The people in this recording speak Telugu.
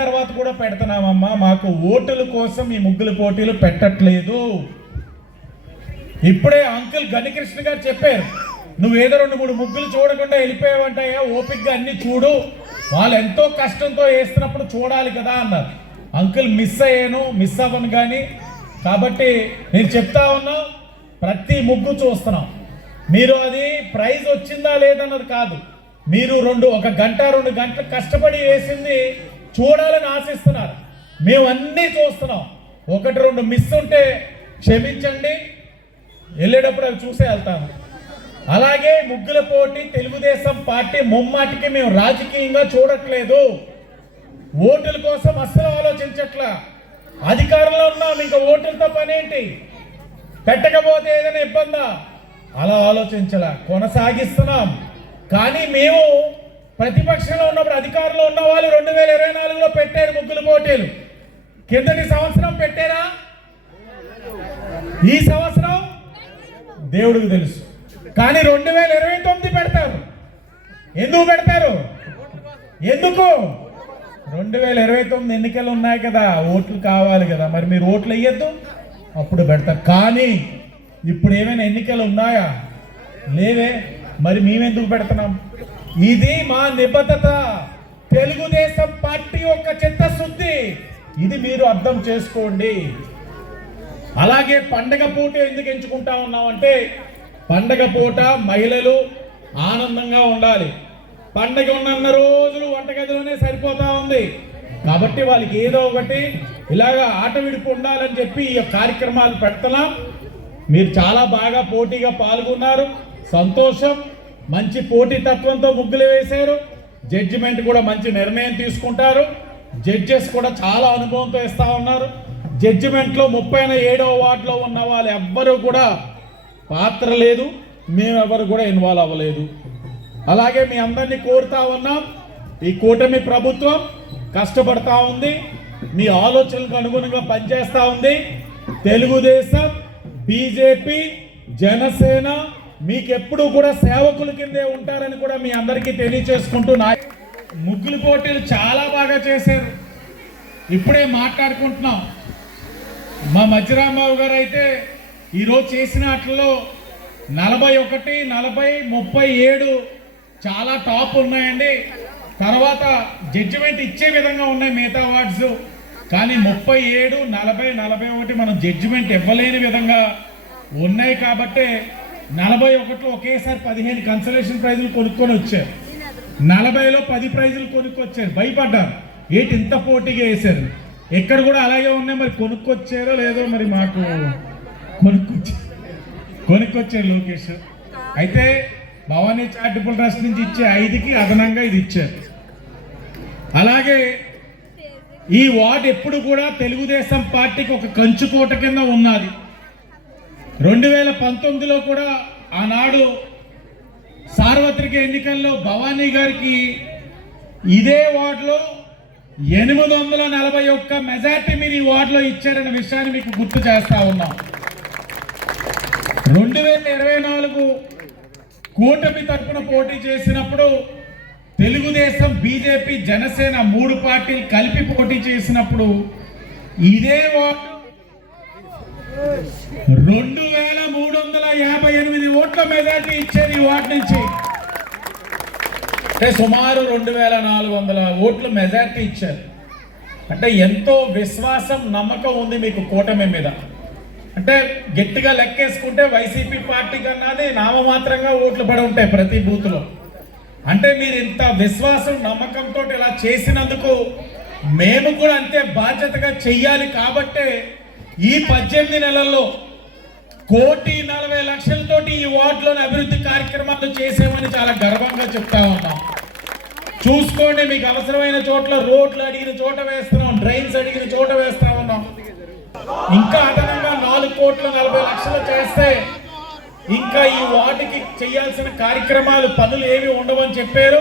తర్వాత కూడా పెడుతున్నామమ్మా, మాకు ఓటుల కోసం ఈ ముగ్గుల పోటీలు పెట్టట్లేదు. ఇప్పుడే అంకుల్ గణికృష్ణ గారు చెప్పారు, నువ్వేదో 2-3 ముగ్గులు చూడకుండా వెళ్ళిపోయావంటాయా, ఓపిక్గా అన్ని చూడు, వాళ్ళు ఎంతో కష్టంతో వేస్తున్నప్పుడు చూడాలి కదా అన్నారు. అంకుల్ మిస్ అవ్వను కానీ. కాబట్టి నేను చెప్తా ఉన్నా, ప్రతి ముగ్గు చూస్తున్నాం. మీరు అది ప్రైజ్ వచ్చిందా లేదన్నది కాదు, మీరు 1 గంట 2 గంటలు కష్టపడి వేసింది చూడాలని ఆశిస్తున్నారు. మేము అన్నీ చూస్తున్నాం. 1-2 మిస్ ఉంటే క్షమించండి, వెళ్ళేటప్పుడు అవి చూసే వెళ్తాను. అలాగే ముగ్గుల పోటీ తెలుగుదేశం పార్టీ ముమ్మాటికి మేము రాజకీయంగా చూడట్లేదు, ఓటుల కోసం అస్సలు ఆలోచించట్లా. అధికారంలో ఉన్నాం, ఇంకా ఓటులతో పనేంటి, పెట్టకపోతే ఏదైనా ఇబ్బందా, అలా ఆలోచించలా, కొనసాగిస్తున్నాం. కానీ మేము ప్రతిపక్షంలో ఉన్నప్పుడు అధికారంలో ఉన్న వాళ్ళు 2024లో పెట్టారు ముగ్గుల పోటీలు. కిందటి సంవత్సరం పెట్టారా? ఈ సంవత్సరం దేవుడికి తెలుసు. కానీ 2029 పెడతారు. ఎందుకు పెడతారు? ఎందుకు? 2029 ఎన్నికలు ఉన్నాయి కదా, ఓట్లు కావాలి కదా, మరి మీరు ఓట్లు వేయద్దు, అప్పుడు పెడతారు. కానీ ఇప్పుడు ఏమైనా ఎన్నికలు ఉన్నాయా? లేవే, మరి మేమెందుకు పెడుతున్నాం? ఇది మా నిబద్ధత, తెలుగుదేశం పార్టీ యొక్క చిత్తశుద్ధి, ఇది మీరు అర్థం చేసుకోండి. అలాగే పండగ పూట ఎందుకు ఎంచుకుంటా ఉన్నామంటే, పండగ పూట మహిళలు ఆనందంగా ఉండాలి. పండగ ఉన్న రోజులు వంటగదిలోనే సరిపోతా ఉంది కాబట్టి వాళ్ళకి ఏదో ఒకటి ఇలాగా ఆట విడిపు ఉండాలని చెప్పి ఈ కార్యక్రమాలు పెడుతున్నాం. మీరు చాలా బాగా పోటీగా పాల్గొన్నారు, సంతోషం. మంచి పోటీ తత్వంతో ముగ్గులు వేశారు. జడ్జిమెంట్ కూడా మంచి నిర్ణయం తీసుకుంటారు. జడ్జెస్ కూడా చాలా అనుభవంతో ఇస్తా ఉన్నారు. జడ్జిమెంట్లో 37వ వార్డులో ఉన్న వాళ్ళు ఎవ్వరూ కూడా పాత్ర లేదు, మేమెవరు కూడా ఇన్వాల్వ్ అవ్వలేదు. అలాగే మీ అందరినీ కోరుతా ఉన్నాం, ఈ కూటమి ప్రభుత్వం కష్టపడతా ఉంది, మీ ఆలోచనలకు అనుగుణంగా పనిచేస్తూ ఉంది. తెలుగుదేశం, బీజేపీ, జనసేన మీకెప్పుడు కూడా సేవకుల కిందే ఉంటారని కూడా మీ అందరికీ తెలియచేసుకుంటూ, ముగ్గులు పోటీలు చాలా బాగా చేశారు. ఇప్పుడే మాట్లాడుకుంటున్నాం. మా మధ్యరాంబాబు గారు అయితే ఈరోజు చేసిన వాటిలో 41, 40, 37 చాలా టాప్ ఉన్నాయండి. తర్వాత జడ్జిమెంట్ ఇచ్చే విధంగా ఉన్నాయి మిగతా అవార్డ్స్. కానీ 37, 40, 41 మనం జడ్జిమెంట్ ఇవ్వలేని విధంగా ఉన్నాయి. కాబట్టి 41లో ఒకేసారి 15 కన్సలేషన్ ప్రైజులు కొనుక్కొని వచ్చారు, 40లో 10 ప్రైజులు కొనుక్కొచ్చారు. భయపడ్డారు, ఏంటి ఇంత పోటీగా వేశారు. ఎక్కడ కూడా అలాగే ఉన్నాయి, మరి కొనుక్కొచ్చారో లేదో, మరి మాకు కొనుక్కొచ్చారు లోకేష్. అయితే భవానీ చారిటబుల్ ట్రస్ట్ నుంచి ఇచ్చే 5కి అదనంగా ఇది ఇచ్చారు. అలాగే ఈ వార్డు ఎప్పుడు కూడా తెలుగుదేశం పార్టీకి ఒక కంచుకోట కింద ఉన్నది. 2019లో కూడా ఆనాడు సార్వత్రిక ఎన్నికల్లో భవానీ గారికి ఇదే వార్డులో 841 మెజార్టీ మీరు ఈ వార్డులో ఇచ్చారనే విషయాన్ని మీకు గుర్తు చేస్తా ఉన్నాం. 2024 కూటమి తరఫున పోటీ చేసినప్పుడు తెలుగుదేశం, బీజేపీ, జనసేన 3 పార్టీలు కలిపి పోటీ చేసినప్పుడు ఇదే వార్డు 2358 ఓట్ల మెజార్టీ ఇచ్చారు ఈ వార్డు నుంచి. అంటే సుమారు 2400 ఓట్ల మెజార్టీ ఇచ్చారు. అంటే ఎంతో విశ్వాసం, నమ్మకం ఉంది మీకు కూటమి మీద. అంటే గట్టిగా లెక్కేసుకుంటే వైసీపీ పార్టీ కన్నాది నామమాత్రంగా ఓట్లు పడి ఉంటాయి ప్రతి బూత్లో. అంటే మీరు ఇంత విశ్వాసం, నమ్మకంతో ఇలా చేసినందుకు మేము కూడా అంతే బాధ్యతగా చెయ్యాలి. కాబట్టే ఈ 18 నెలల్లో 1,40,00,000 ఈ వార్డులోని అభివృద్ధి కార్యక్రమాలు చేసామని చాలా గర్వంగా చెప్తా ఉన్నాం. చూసుకోండి, మీకు అవసరమైన చోట్ల రోడ్లు అడిగిన చోట వేస్తున్నాం, డ్రైన్స్ అడిగిన చోట వేస్తా ఉన్నాం. ఇంకా అదనంగా 4,40,00,000 చేస్తే ఇంకా ఈ వార్డుకి చేయాల్సిన కార్యక్రమాలు, పనులు ఏమి ఉండవని చెప్పారు.